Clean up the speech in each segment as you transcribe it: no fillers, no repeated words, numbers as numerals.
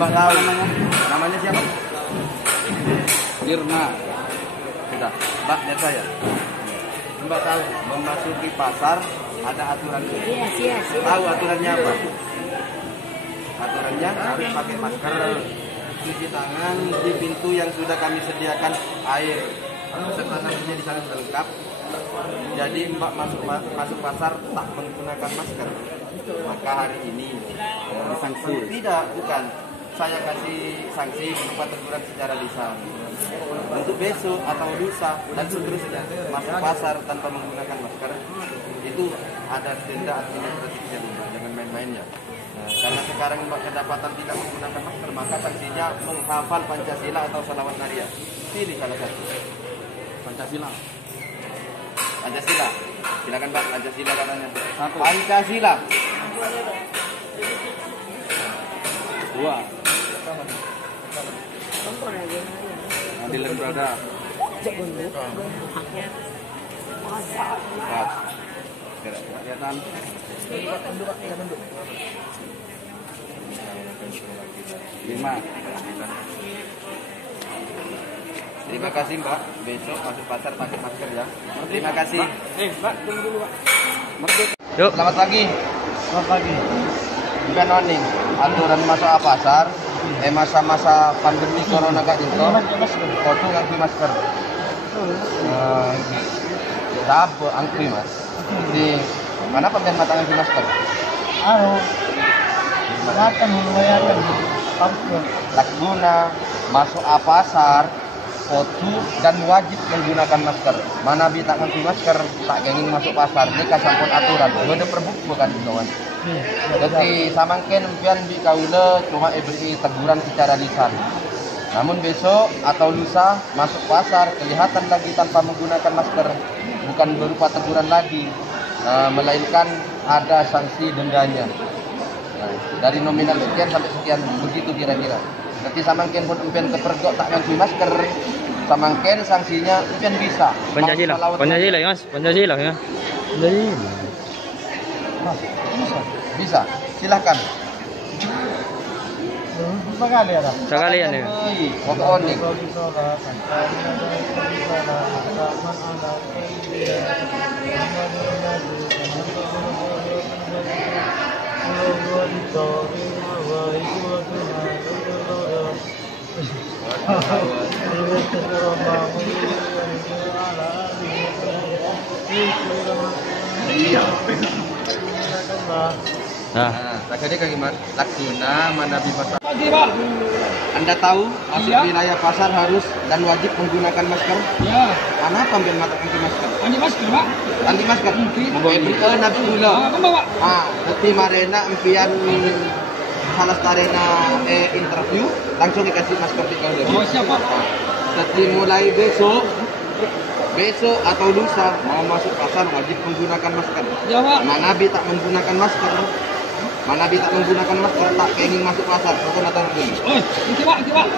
Mbak tahu namanya siapa? Irma. Sudah, Mbak lihat saya. Mbak tahu memasuki pasar ada aturan. Iya. Tahu aturannya apa? Aturannya harus pakai masker, cuci tangan di pintu yang sudah kami sediakan air. Serta sabunnya di sana lengkap. Jadi Mbak masuk pasar tak menggunakan masker, maka hari ini sanksi. Tidak, bukan. Saya kasih sanksi berupa teguran secara lisan. Untuk besok atau lusa dan seterusnya masuk pasar tanpa menggunakan masker itu ada denda administratifnya, jangan main-mainnya. Karena sekarang Mbak kedapatan tidak menggunakan masker, maka sanksinya menghafal Pancasila atau salawat Naria. Pilih salah satu. Pancasila. Silakan Pak, Pancasila katanya. Satu. Pancasila. Dua. Adilan berada. Empat. Kelihatan. Lima. Terima kasih Mbak, besok masuk pasar pakai masker ya. Terima kasih. Mbak, tunggu dulu Pak. Yuk, selamat pagi. Selamat pagi. Bukan warning, aturan masuk pasar, masa-masa pandemi corona gak itu, foto ngangkuy masker. Dabo angkuy mas. Jadi mana pembian mata ngangkuy masker? Kelihatan membayarkan. Laksguna masuk pasar. Foto dan wajib menggunakan masker. Mana bi tak ngangkuy masker, tak genging masuk pasar. Ini kasampun aturan. Beda perbuk bukan kawan. Jadi samangken empian bi kaula cuma beri teguran secara lisan. Namun besok atau lusa masuk pasar kelihatan lagi tanpa menggunakan masker, bukan berupa teguran lagi, melainkan ada sanksi dendanya. Dari nominal sekian sampai sekian, begitu kira-kira. Nanti samangken pun empian kepergok tak ngangkuy masker, samangken sanksinya empian bisa. Pancasila ya mas, Pancasila ya. Bisa, silahkan. Sekalian ya. Pokok nih. Nah, tadi kalimat laksuna manabi pasar. Pagi Pak. Anda tahu masuk wilayah pasar harus dan wajib menggunakan masker? Ya. Mana pambil mata anti masker? Anti masker Pak. Anti masker. Nabi gula. Pak. Tapi marena empian salah tarena interview langsung dikasih masker di kau. Oh siapa Pak? Jadi mulai besok atau lusa mau masuk pasar wajib menggunakan masker. Ya Pak. Mana bi tak menggunakan masker? Mana bi tak menggunakan masker tak ingin masuk pasar. Kau datang dulu. Oh, iki Pak.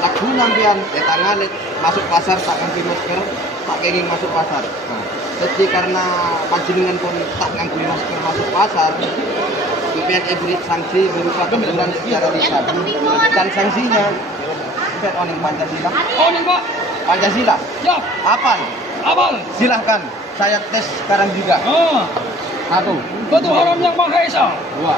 Tak guna pian, tangan masuk pasar tak ngangkuy masker, tak ingin masuk pasar. Jadi karena panjenengan pun tak ngangkuy masker masuk pasar, pian beri sanksi berupa teguran secara lisan. Dan sanksinya pian oning Pancasila. Oning Pak. Pancasila. Ya. Apal. Silahkan. Saya tes sekarang juga. Satu. Betul haram yang Maha Esa. Dua.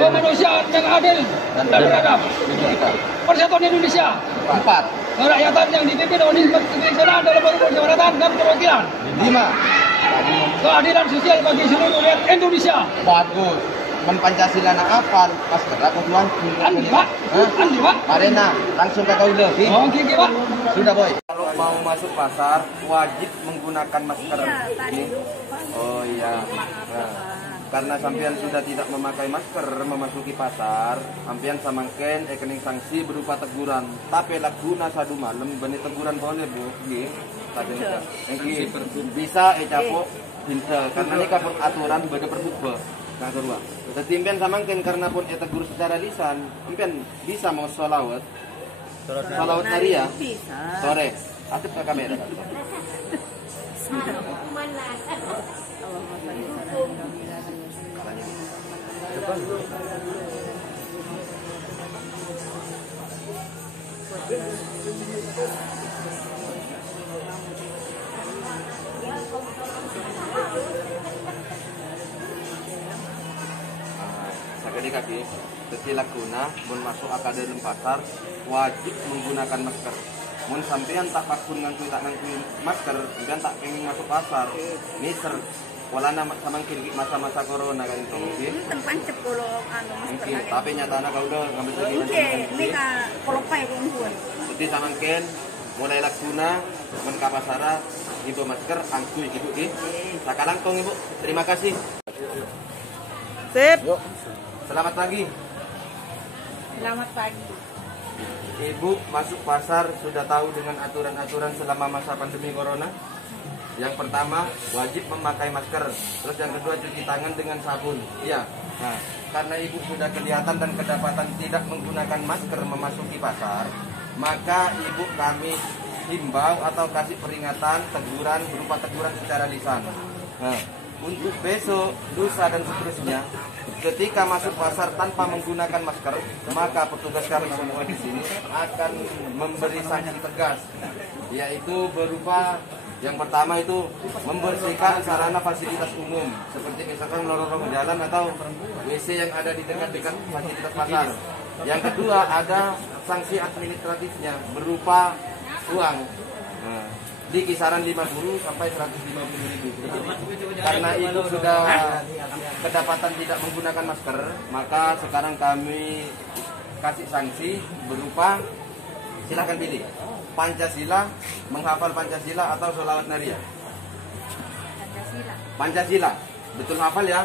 Kemanusiaan yang adil dan beradab. Tiga. Persatuan Indonesia. Empat. Kerakyatan yang dipimpin oleh kebijaksanaan dalam permusyawaratan dan perwakilan. Lima. Keadilan sosial bagi seluruh rakyat Indonesia. Bagus. Men Pancasila nak apal pas aku tuan. Andi Pak. Marena langsung ke kau lagi. Oh, oke Pak. Sudah boy. Kalau mau masuk pasar wajib menggunakan masker. Oh iya. Nah, karena sampean sudah tidak memakai masker memasuki pasar, sampean samangken kening sanksi berupa teguran. Tapi laguna sadu malam bani teguran boleh bu. Nggih. Bisa capok hinte karena ini kapok aturan beda perbuk. Nah kedua, tetimpian samangken karena pun tegur secara lisan, impian bisa mau solawat Naria sore, aktif ke kamera. Sakit kaki, setiap guna mun masuk akademi pasar wajib menggunakan masker. Mun sampean tak pakun ngangkui masker, sampean tak pengen masuk pasar. Miser, walana samangkin masa-masa corona kan itu mungkin. Tempat cepolo masker. Mungkin, tapi nyatana kau udah ngambil lagi. Ini ka kolopai kumpul. Jadi samangkin mulai laguna mun ka pasara ibu masker angkui ibu ki. Sakalang tong ibu. Terima kasih. Sip. Selamat pagi. Selamat pagi. Ibu masuk pasar sudah tahu dengan aturan-aturan selama masa pandemi corona? Yang pertama, wajib memakai masker. Terus yang kedua, cuci tangan dengan sabun. Iya. Nah, karena ibu sudah kelihatan dan kedapatan tidak menggunakan masker memasuki pasar, maka ibu kami himbau atau kasih peringatan, teguran berupa teguran secara lisan. Nah, untuk besok, lusa dan seterusnya, ketika masuk pasar tanpa menggunakan masker, maka petugas kami semua di sini akan memberi sanksi tegas, yaitu berupa yang pertama itu membersihkan sarana fasilitas umum, seperti misalkan lorong jalan atau WC yang ada di dekat-dekat fasilitas pasar. Yang kedua ada sanksi administratifnya berupa uang. Nah, di kisaran 50 sampai 150 ribu. Karena itu sudah kedapatan tidak menggunakan masker, maka sekarang kami kasih sanksi berupa, silahkan pilih, Pancasila, menghafal Pancasila atau sholawat Naria. Pancasila. Pancasila, betul hafal ya?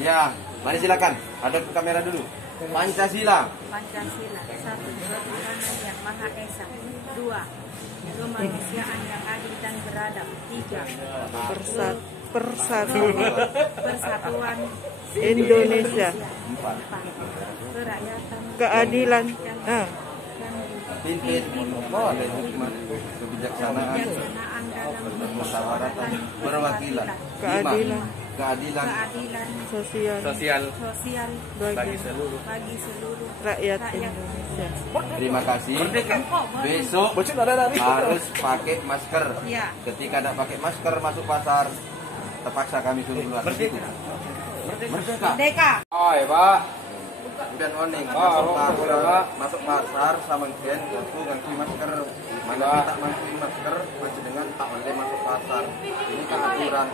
Ya, mari silakan, ada kamera dulu. Pancasila. Pancasila. 1. Tuhan yang Maha Esa. 2. Kemanusiaan yang adil dan beradab. 3. Persatuan Indonesia. 4. Kerakyatan. Keadilan. Pimpin, boleh hikmat, kebijaksanaan, Kebijaksanaan dalam musyawaratan, perwakilan. Keadilan. Keadilan. Sosial. sosial Bagi bagi seluruh rakyat Indonesia. Terima kasih. Besok harus pakai masker. Ya. Ketika tidak pakai masker masuk pasar, terpaksa kami suruh keluar. Begitu. Merdeka. Merdeka. Oh, ya Pak. Kemudian oning masuk pasar sama gen ngangkui masker. Mana tak ngangkui masker masih dengan tak boleh masuk pasar. Ini kan aturan.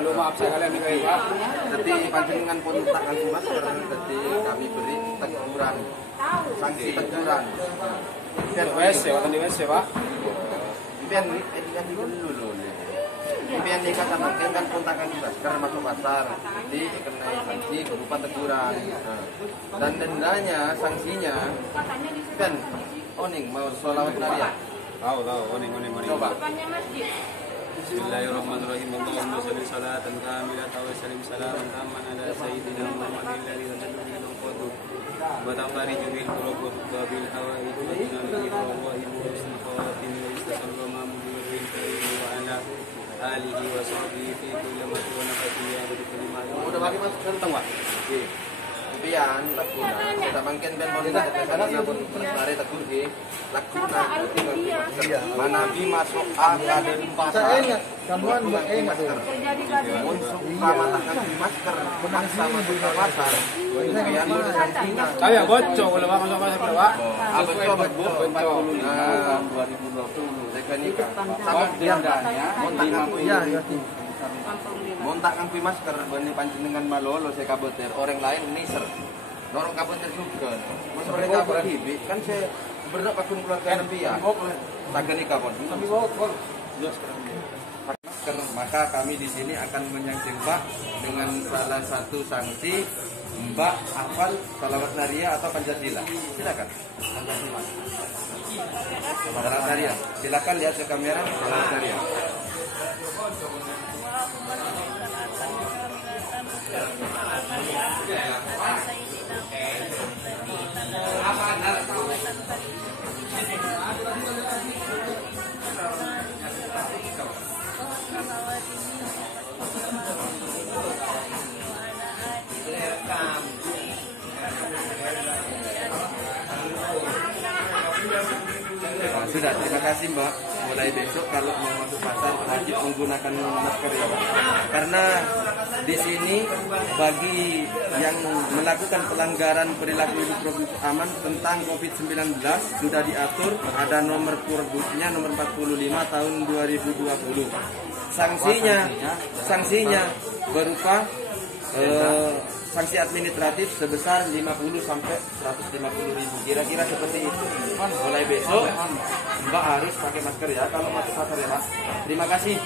Lalu maaf saya kalian nih Pak. Jadi panjenengan pun tak ngangkui masker, jadi kami beri teguran, sanksi teguran. Di WC, di WC Pak. Impian dulu. Impian nikah sama gen kan pun tak ngangkui masker masuk pasar, jadi kena sanksi berupa teguran. Dan dendanya, sanksinya, kan oning mau sholawat Naria. Tahu, oning. Coba. Bismillahirrahmanirrahim. Allahumma shalli salatan kamilatan wa sallim salaman tamman ala sayyidina Muhammadin alladhi tanzilul qudus wa taqariju bil qurub wa bil hawaij wa tunal wa husnul khawatim wa istasallama bil karim wa ala alihi wa sahbihi fi kulli ma wa nafati ya bi kalimat. Udah pakai masker tengah. Oke. Impian laguna, sudah mungkin ben mau tidak ada pun mari tegur ki laguna manabi masuk akademi pasar. Kamuan masker. Untuk kamatakan masker maksa masuk ke pasar. Impian sanksinya. Saya bocor kalau Pak masuk pasar Pak. Apa itu Bu? 2020 saya nikah. Sama dendanya montak ngangkui masker bani panjenengan malolo saya kabuter orang lain niser norong kabuter juga mas mereka berhibi kan saya berdak akun keluarga Nabiya tak nikah pun masker maka kami di sini akan menyangsi Mbak dengan salah satu sanksi Mbak hafal sholawat Naria atau Pancasila. Silakan. Sholawat Naria. Silakan lihat ke kamera sholawat Naria. Sudah, terima kasih Mbak. Mulai besok kalau mau masuk pasar wajib menggunakan masker ya Mbak. Karena di sini bagi yang melakukan pelanggaran perilaku hidup produktif aman tentang COVID-19 sudah diatur, ada nomor Purbusnya nomor 45 tahun 2020. Sanksinya berupa sanksi administratif sebesar 50 sampai 150 ribu, kira-kira seperti itu. Mulai besok Mbak harus pakai masker ya kalau masuk pasar ya Pak. Terima kasih.